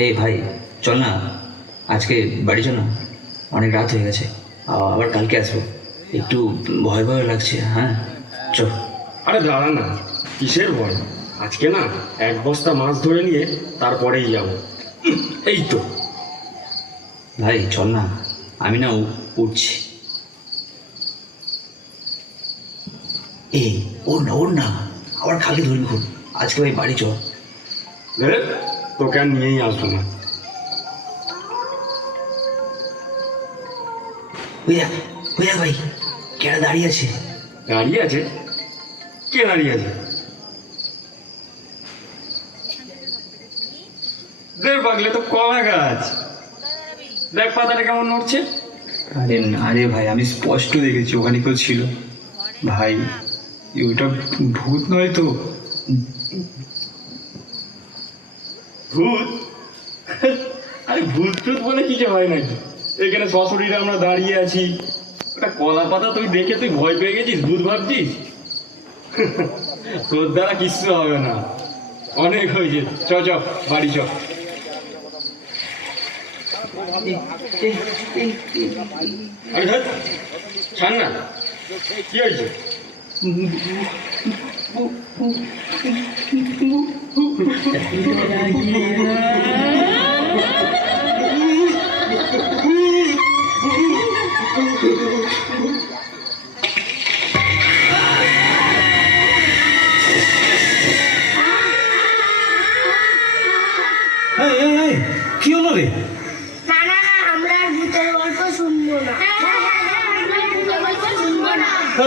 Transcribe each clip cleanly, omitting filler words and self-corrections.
এই ভাই, চল না আজকে বাড়ি চল না, অনেক রাত হয়ে গেছে, আবার কালকে আসবো। একটু ভয় ভয় লাগছে। হ্যাঁ চল। আরে দাঁড়া না, কিসের ভয়? আজকে না এক বস্তা মাছ ধরে নিয়ে তারপরেই যাব। এই তো ভাই চল না, আমি না উঠছি। এই ওর না আবার খালি ধরবি খুব। আজকে ভাই বাড়ি চল। তোকে আর নিয়েই আসবো না। হইয়া ভাই, কেডা দাঁড়িয়ে আছে? দাঁড়িয়ে আছে? কে দাঁড়িয়ে আছে? দেখ পাগলে, তো কলা গাছ, দেখ পাতাটা কেমন নড়ছে। আরে না রে ভাই, আমি স্পষ্ট দেখেছি ওখানে কেউ ছিল। ভাই ওইটা ভূত নয় তো? ভূত? আরে ভূত টুত বলে কিছু হয় নাকি? এখানে সশরীরে আমরা দাঁড়িয়ে আছি, ওটা কলা পাতা তুই দেখে তুই ভয় পেয়ে গেছিস, ভূত ভাবছিস? তোর দ্বারা কিচ্ছু হবে না, অনেক হয়েছে। চ চ বাড়ি চ। আরে ধর, ছাড় না, কি হয়েছে? কি হলো রে? না না না, আমরা আর ভূতের গল্প শুনবো না।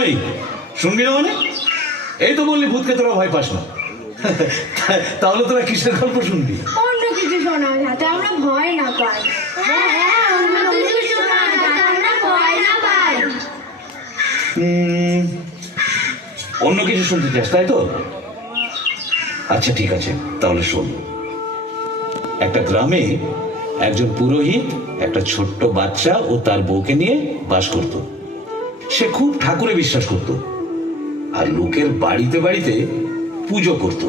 এই শুনবি না মানে? এই তো বললি ভূতকে তোরা ভয় পাস না, তাহলে তোরা কিসের গল্প শুনবি? অন্য কিছু শোনা, যাতে আমরা ভয় না পাই। হ্যাঁ হ্যাঁ, অন্য কিছু শোনা, যাতে আমরা ভয় না পাই। অন্য কিছু শুনতে চাস তাই তো? আচ্ছা ঠিক আছে, তাহলে শোন। একটা গ্রামে একজন পুরোহিত একটা ছোট্ট বাচ্চা ও তার বউকে নিয়ে বাস করত। সে খুব ঠাকুরে বিশ্বাস করত আর লোকের বাড়িতে বাড়িতে পুজো করত।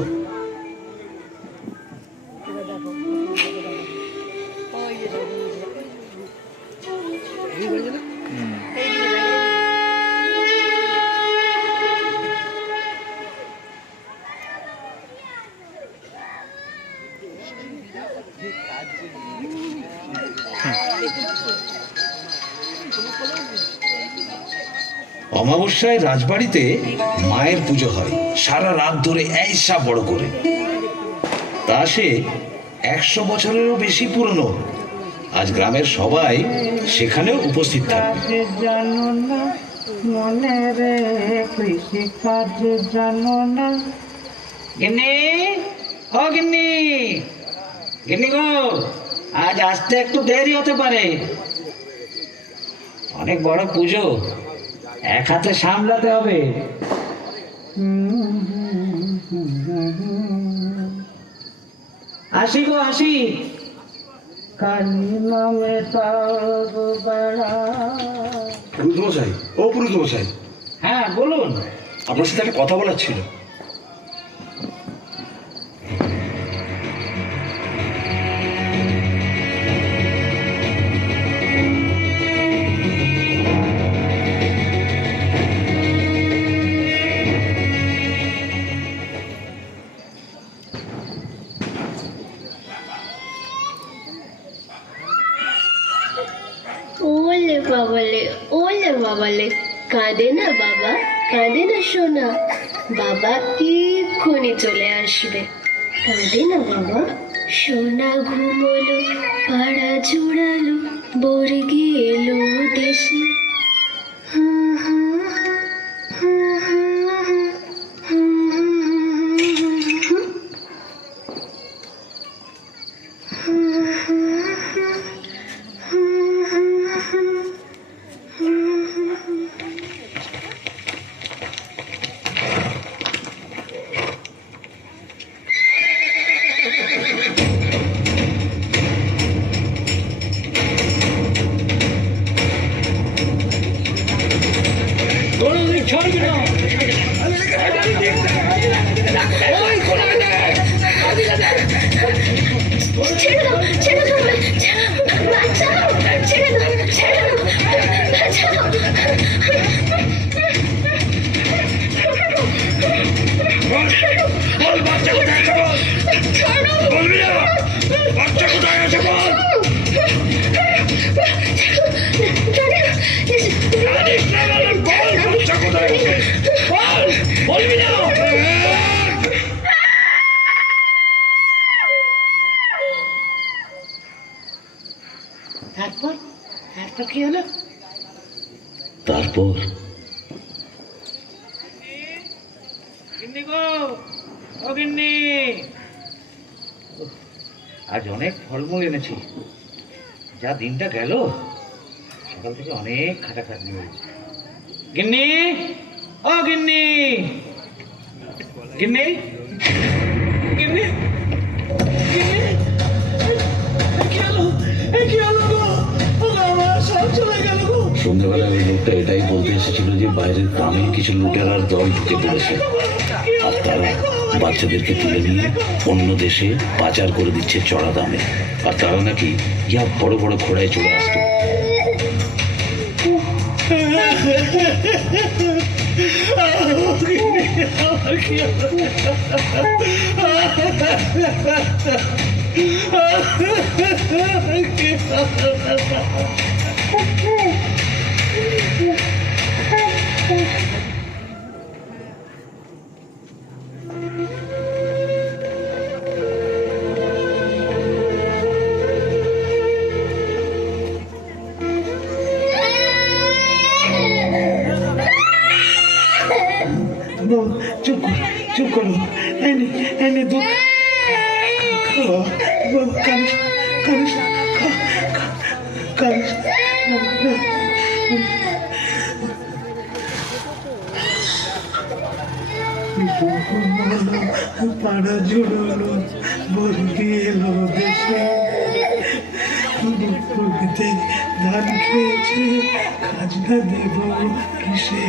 অমাবস্যায় রাজবাড়িতে মায়ের পুজো হয় সারা রাত ধরে, এইসা বড় করে। তা সে 100 বছরেরও বেশি পুরনো। আজ গ্রামের সবাই সেখানেও উপস্থিত থাকে। জানো না মনে রে, কৃষি কাজ জানো না। গিন্নি, ও গিন্নি, গিন্নি গো, আজ আসতে একটু দেরি হতে পারে। অনেক বড় পুজো, এক হাতে সামলাতে হবে। আসি গো আসি। কালী নামে পুরুষ মশাই, ও পুরুষ মশাই, হ্যাঁ বলুন। আপনার সাথে একটা কথা বলার ছিল। ওলে বাবালে, ওলে বাবালে, কাঁদে না বাবা, কাঁদে না সোনা, বাবা এক্ষুনি চলে আসবে। কাঁদে না বাবা, সোনা ঘুমোলো, পাড়া জোড়ালো, বর্গি এলো দেশে। কি হলো? তারপর গিন্নি গো, ও গিন্নি, আজ অনেক ফলমূল এনেছি। যা দিনটা গেল, সকাল থেকে অনেক খাটাখাটনি হয়েছে। গিন্নি, ও গিন্নি, গিন্নি, গিন্নি, গিন্নি, কি হলো? কি হলো গো? ও গো, আমার সব চলে গেল গো। সন্ধ্যাবেলা ওই লোকটা এটাই বলতে এসেছিল যে বাইরের গ্রামে কিছু লুটেরার দল ঢুকে পড়েছে, আর তারা বাচ্চাদেরকে তুলে নিয়ে অন্য দেশে পাচার করে দিচ্ছে চড়া দামে। আর তারা নাকি ইয়া বড় বড় ঘোড়ায় চড়ে আসতো। চুপ করো, চুপ করো। এনে এনে দুধ খাও, কানিস কানিস কানিস। পাড়া জুড়লো, বলবি এলো দেশে, প্রকৃতি ধান খেয়েছে, খাজনা দেব কিসে?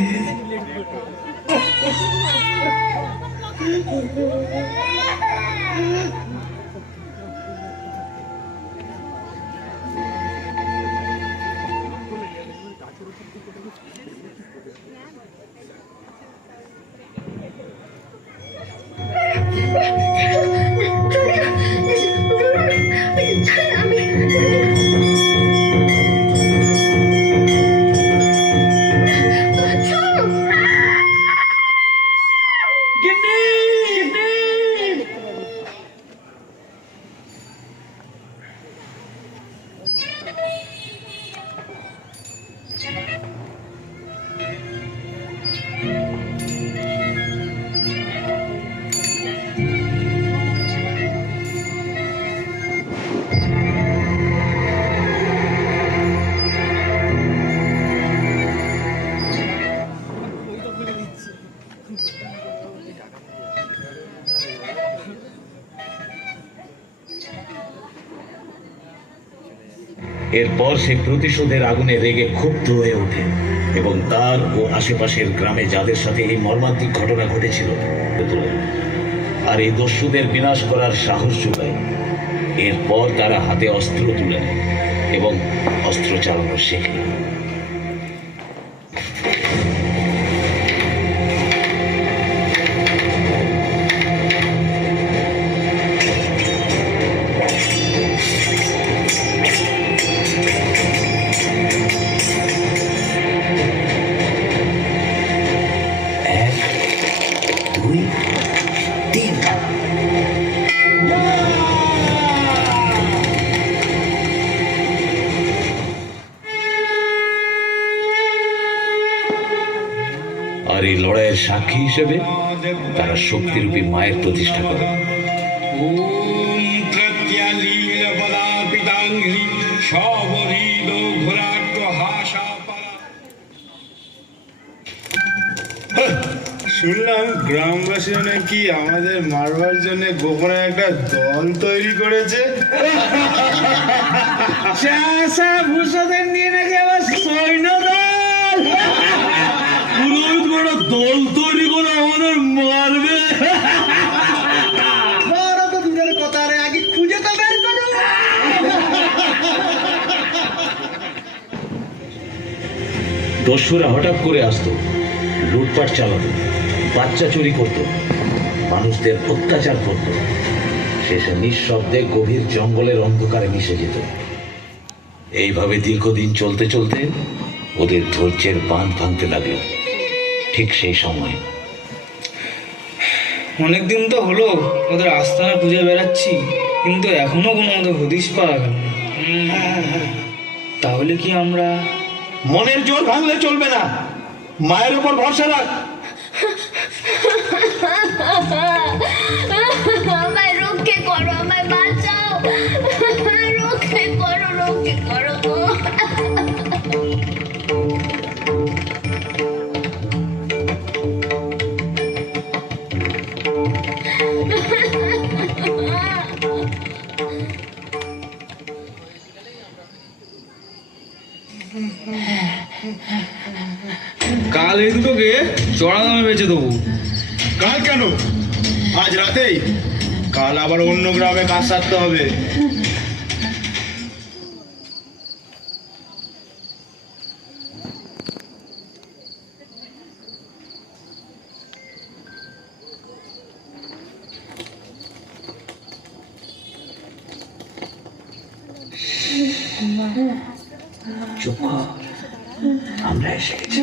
এরপর সে প্রতিশোধের আগুনে রেগে ক্ষুব্ধ হয়ে ওঠে এবং তার ও আশেপাশের গ্রামে যাদের সাথে এই মর্মান্তিক ঘটনা ঘটেছিল আর এই দস্যুদের বিনাশ করার সাহস যোগায়। এরপর তারা হাতে অস্ত্র তুলে নেয় এবং অস্ত্র চালানো শেখে। আর এই লড়াইয়ের সাক্ষী হিসেবে তারা শক্তিরূপী মায়ের প্রতিষ্ঠা করে। শুনলাম গ্রামবাসীরা নাকি আমাদের মারবার জন্য গোপনে একটা দল তৈরি করেছে। ভূষদের নিয়ে নাকি আবার সৈন্য দল, পুরোহিত বড় দল তৈরি করে আমাদের মারবে। বড় তো দূরের কথা রে, আগে খুঁজে তো বের করো। দস্যুরা হঠাৎ করে আসতো, লুটপাট চালাতো, বাচ্চা চুরি করত, মানুষদের অত্যাচার করত, শেষে নিঃশব্দে গভীর জঙ্গলের অন্ধকারে মিশে যেত। এইভাবে দীর্ঘদিন চলতে চলতে ওদের ধৈর্যের বাঁধ ভাঙতে লাগলো। ঠিক সেই সময় অনেকদিন তো হলো ওদের আস্তানা খুঁজে বেড়াচ্ছি, কিন্তু এখনো কোনো মতো হদিশ পাওয়া গেল না। তাহলে কি আমরা মনের জোর ভাঙলে চলবে না, মায়ের উপর ভরসা রাখ। আমায় রক্ষে করো, আমায় বাঁচাও, রক্ষে করো, রক্ষে করো। কাল এই দুটোকে চড়া দামে বেচে দেবো। কাল কেন, আজ রাতেই। কাল আবার অন্য গ্রামে কাজ সারতে হবে। চুপ কর, আমরা এসে গেছি।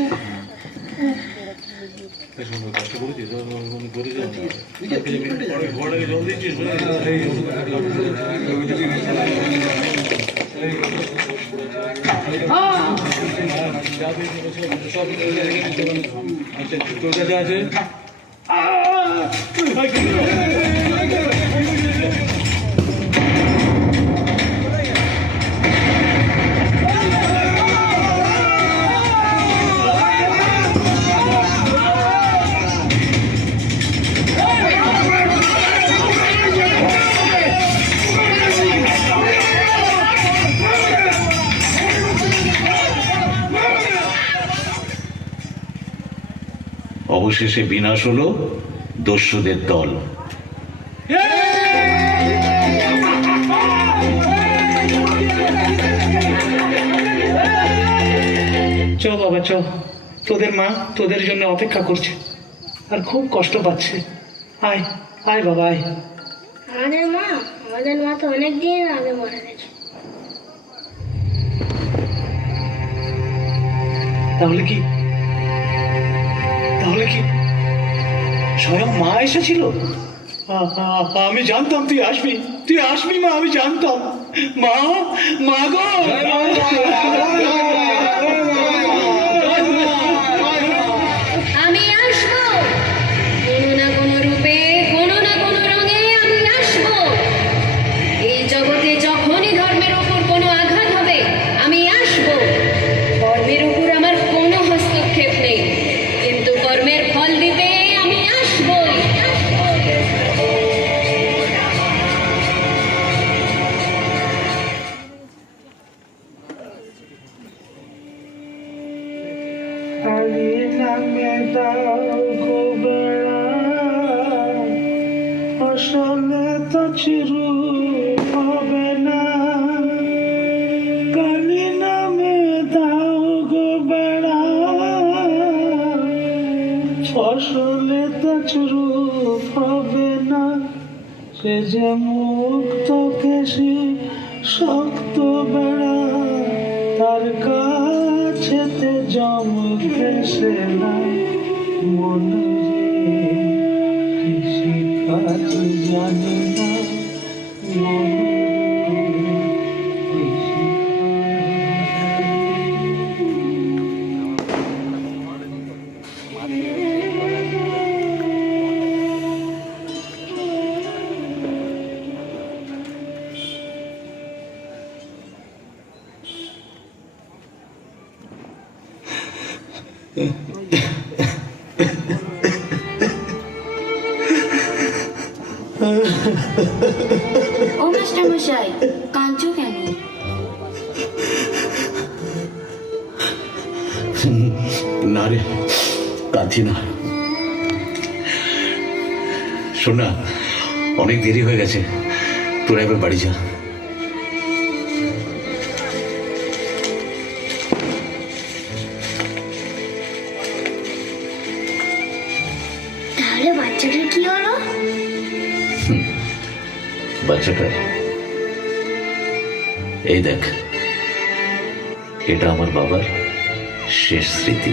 অবশেষে বিনাশ হলো দস্যুদের দল। চ বাবা চ, তোদের মা তোদের জন্য অপেক্ষা করছে আর খুব কষ্ট পাচ্ছে। আয় আয় বাবা আয়। আমাদের মা তো অনেক দিন আগে মারা গেছে। তাহলে কি স্বয়ং মা এসেছিল? আমি জানতাম তুই আসবি মা, আমি জানতাম। মা, মা গো, আমি আসবো, কোনো না কোনো রূপে, কোনো না কোনো রঙে আমি আসবো। এই জগতে যখনই ধর্মের উপর কোনো আঘাত হবে আমি আসবো। কর্মের উপর আমার কোনো হস্তক্ষেপ নেই, কিন্তু কর্মের ফল দিতে আমি আসবোই। আসলে তো চিরু হবে না, কালি নামে দাও গো বেড়া, ফসলে তো চিরু হবে না, সে যে মুক্ত কেশি শক্ত বেড়া, তার কাছেতে জম ঘেসে না, মনে কৃষি কাজ জানে না, মনে কৃষি ও মাস্টার মশাই, কাঁদছো কেন? না রে, কাঁদছি না। শোন না, অনেক দেরি হয়ে গেছে, তোরা এবার বাড়ি যা। তাহলে বাচ্চাটার কি হলো? বাচ্চাটা এই দেখ, এটা আমার বাবার শেষ স্মৃতি।